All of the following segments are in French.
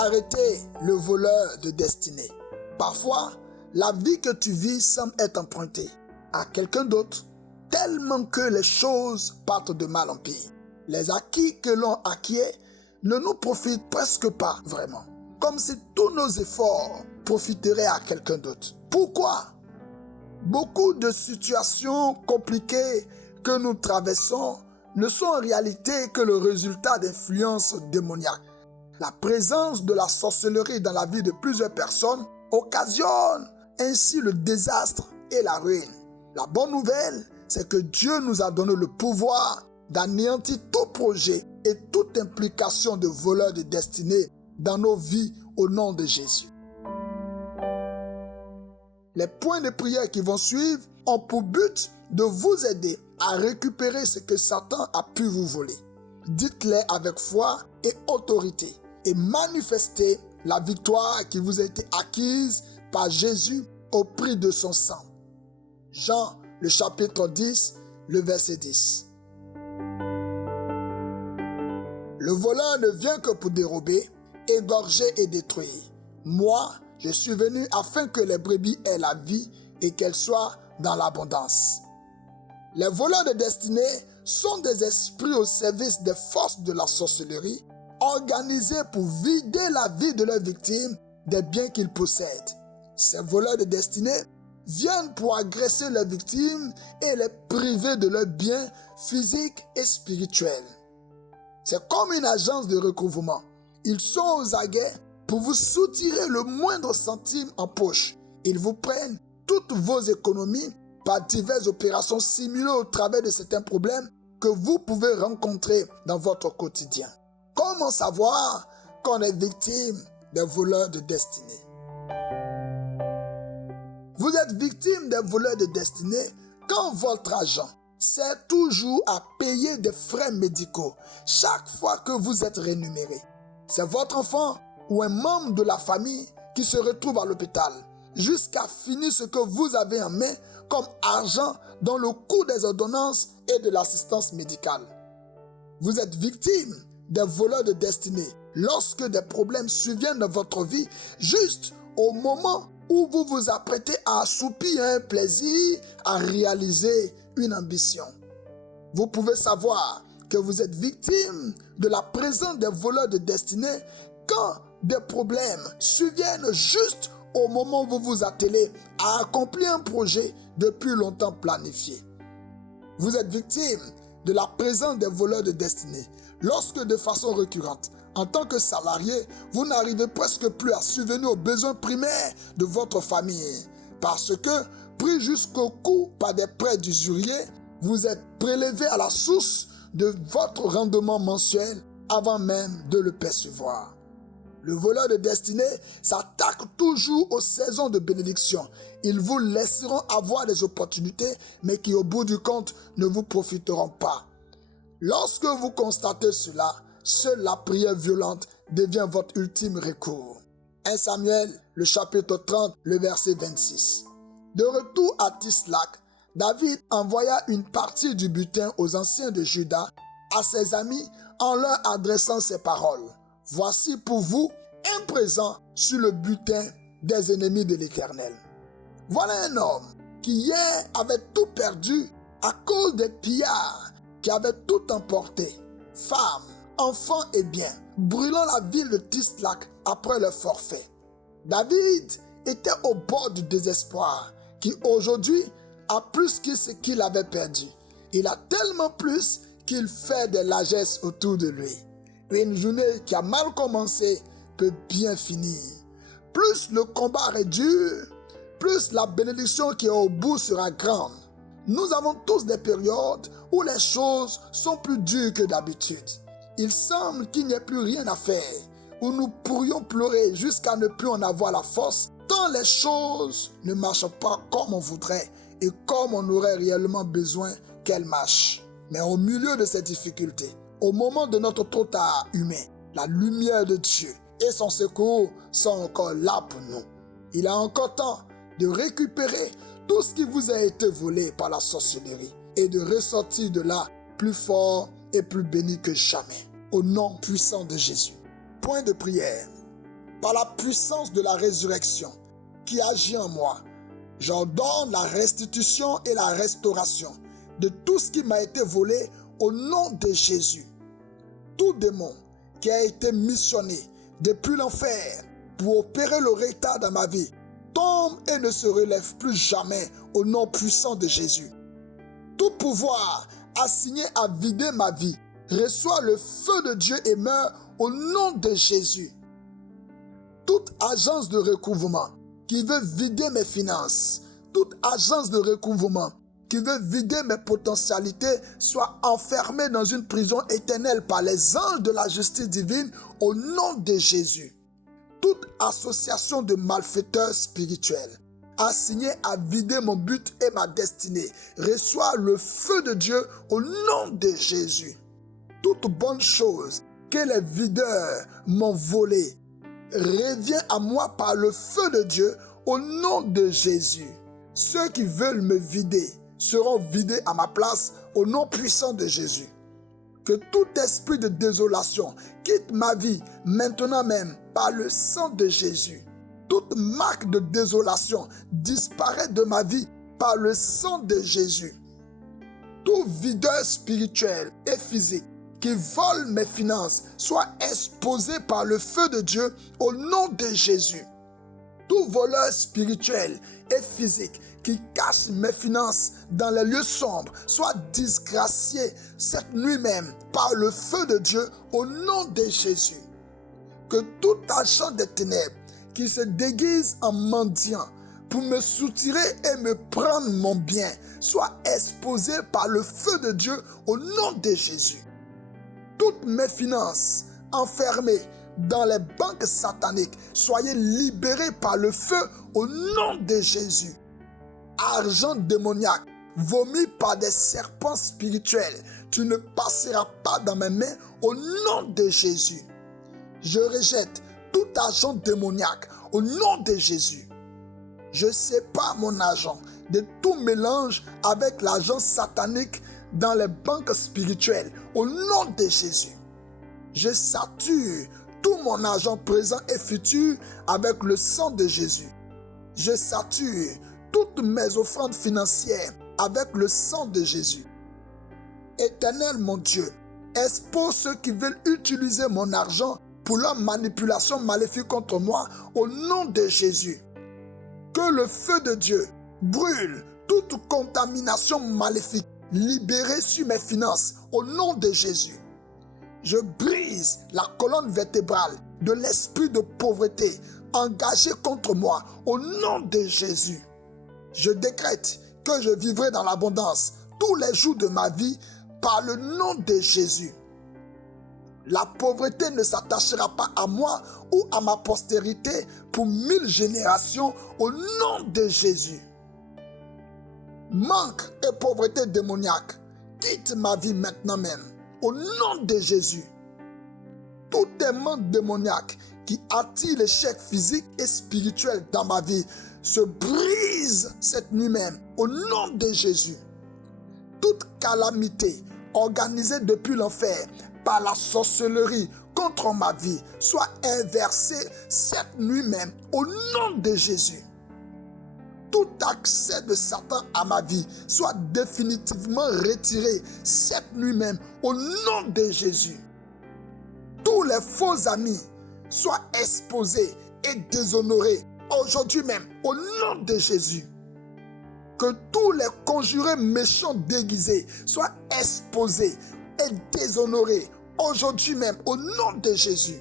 arrêter le voleur de destinée. Parfois, la vie que tu vis semble être empruntée à quelqu'un d'autre, tellement que les choses partent de mal en pire. Les acquis que l'on acquiert ne nous profitent presque pas vraiment, comme si tous nos efforts profiteraient à quelqu'un d'autre. Pourquoi? Beaucoup de situations compliquées que nous traversons ne sont en réalité que le résultat d'influences démoniaques. La présence de la sorcellerie dans la vie de plusieurs personnes occasionne ainsi le désastre et la ruine. La bonne nouvelle, c'est que Dieu nous a donné le pouvoir d'anéantir tout projet et toute implication de voleurs de destinée dans nos vies au nom de Jésus. Les points de prière qui vont suivre ont pour but de vous aider à récupérer ce que Satan a pu vous voler. Dites-les avec foi et autorité et manifestez la victoire qui vous a été acquise par Jésus au prix de son sang. Jean, le chapitre 10, le verset 10. Le voleur ne vient que pour dérober, égorger et détruire. Moi, je suis venu afin que les brebis aient la vie et qu'elles soient dans l'abondance. Les voleurs de destinée sont des esprits au service des forces de la sorcellerie, organisés pour vider la vie de leurs victimes des biens qu'ils possèdent. Ces voleurs de destinée viennent pour agresser leurs victimes et les priver de leurs biens physiques et spirituels. C'est comme une agence de recouvrement. Ils sont aux aguets pour vous soutirer le moindre centime en poche. Ils vous prennent toutes vos économies par diverses opérations simulées au travers de certains problèmes que vous pouvez rencontrer dans votre quotidien. Comment savoir qu'on est victime des voleurs de destinée? Vous êtes victime des voleurs de destinée quand votre agent sert toujours à payer des frais médicaux chaque fois que vous êtes rémunéré. C'est votre enfant ou un membre de la famille qui se retrouve à l'hôpital jusqu'à finir ce que vous avez en main comme argent dans le coût des ordonnances et de l'assistance médicale. Vous êtes victime des voleurs de destinée lorsque des problèmes surviennent dans votre vie juste au moment où vous vous apprêtez à assoupir un plaisir, à réaliser une ambition. Vous pouvez savoir que vous êtes victime de la présence des voleurs de destinée quand des problèmes surviennent juste au moment où vous vous attelez à accomplir un projet depuis longtemps planifié. Vous êtes victime de la présence des voleurs de destinée lorsque de façon récurrente, en tant que salarié, vous n'arrivez presque plus à subvenir aux besoins primaires de votre famille parce que, pris jusqu'au cou par des prêts d'usurier, vous êtes prélevé à la source de votre rendement mensuel avant même de le percevoir. Le voleur de destinée s'attaque toujours aux saisons de bénédiction. Ils vous laisseront avoir des opportunités, mais qui au bout du compte ne vous profiteront pas. Lorsque vous constatez cela, seule la prière violente devient votre ultime recours. 1 Samuel, le chapitre 30, le verset 26. De retour à Tislac, David envoya une partie du butin aux anciens de Juda, à ses amis, en leur adressant ces paroles. Voici pour vous un présent sur le butin des ennemis de l'Éternel. Voilà un homme qui hier avait tout perdu à cause des pillards qui avaient tout emporté, femmes, enfants et biens, brûlant la ville de Tislac après le forfait. David était au bord du désespoir, qui aujourd'hui a plus que ce qu'il avait perdu. Il a tellement plus qu'il fait des largesses autour de lui. Une journée qui a mal commencé peut bien finir. Plus le combat est dur, plus la bénédiction qui est au bout sera grande. Nous avons tous des périodes où les choses sont plus dures que d'habitude. Il semble qu'il n'y ait plus rien à faire, où nous pourrions pleurer jusqu'à ne plus en avoir la force, tant les choses ne marchent pas comme on voudrait et comme on aurait réellement besoin qu'elles marchent. Mais au milieu de ces difficultés, au moment de notre trop tard humain, la lumière de Dieu et son secours sont encore là pour nous. Il a encore temps de récupérer tout ce qui vous a été volé par la sorcellerie et de ressortir de là plus fort et plus béni que jamais. Au nom puissant de Jésus. Point de prière. par la puissance de la résurrection qui agit en moi, j'ordonne la restitution et la restauration de tout ce qui m'a été volé au nom de Jésus. Tout démon qui a été missionné depuis l'enfer pour opérer le retard dans ma vie tombe et ne se relève plus jamais au nom puissant de Jésus. Tout pouvoir assigné à vider ma vie reçoit le feu de Dieu et meurt au nom de Jésus. Toute agence de recouvrement qui veut vider mes finances, toute agence de recouvrement qui veut vider mes potentialités soit enfermée dans une prison éternelle par les anges de la justice divine au nom de Jésus. Toute association de malfaiteurs spirituels assignée à vider mon but et ma destinée reçoit le feu de Dieu au nom de Jésus. Toute bonne chose que les videurs m'ont volée revient à moi par le feu de Dieu au nom de Jésus. Ceux qui veulent me vider seront vidés à ma place au nom puissant de Jésus. Que tout esprit de désolation quitte ma vie maintenant même par le sang de Jésus. Toute marque de désolation disparaît de ma vie par le sang de Jésus. Tout videur spirituel et physique qui vole mes finances soit exposé par le feu de Dieu au nom de Jésus. Tout voleur spirituel et physique qui cache mes finances dans les lieux sombres soit disgracié cette nuit même par le feu de Dieu au nom de Jésus. Que tout agent des ténèbres qui se déguise en mendiant pour me soutirer et me prendre mon bien soit exposé par le feu de Dieu au nom de Jésus. Toutes mes finances enfermées dans les banques sataniques, soyez libérés par le feu au nom de Jésus. Argent démoniaque, vomi par des serpents spirituels, tu ne passeras pas dans mes mains au nom de Jésus. Je rejette tout argent démoniaque au nom de Jésus. Je sépare mon argent de tout mélange avec l'argent satanique dans les banques spirituelles au nom de Jésus. Je sature tout mon argent présent et futur avec le sang de Jésus. Je sature toutes mes offrandes financières avec le sang de Jésus. Éternel mon Dieu, expose ceux qui veulent utiliser mon argent pour leur manipulation maléfique contre moi au nom de Jésus. Que le feu de Dieu brûle toute contamination maléfique libérée sur mes finances au nom de Jésus. Je brise la colonne vertébrale de l'esprit de pauvreté engagé contre moi au nom de Jésus. Je décrète que je vivrai dans l'abondance tous les jours de ma vie par le nom de Jésus. La pauvreté ne s'attachera pas à moi ou à ma postérité pour 1000 générations au nom de Jésus. Manque et pauvreté démoniaque, quitte ma vie maintenant même. Au nom de Jésus, tout aimant démoniaque qui attire l'échec physique et spirituel dans ma vie se brise cette nuit même au nom de Jésus. Toute calamité organisée depuis l'enfer par la sorcellerie contre ma vie soit inversée cette nuit même au nom de Jésus. Tout accès de Satan à ma vie soit définitivement retiré cette nuit même au nom de Jésus. Tous les faux amis soient exposés et déshonorés aujourd'hui même au nom de Jésus. Que tous les conjurés méchants déguisés soient exposés et déshonorés aujourd'hui même au nom de Jésus.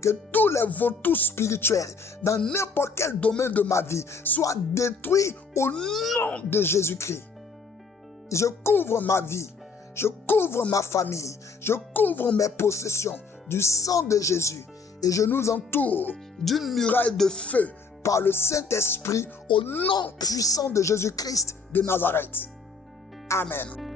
Que tous les vautours spirituels dans n'importe quel domaine de ma vie soient détruits au nom de Jésus-Christ. Je couvre ma vie, je couvre ma famille, je couvre mes possessions du sang de Jésus et je nous entoure d'une muraille de feu par le Saint-Esprit au nom puissant de Jésus-Christ de Nazareth. Amen.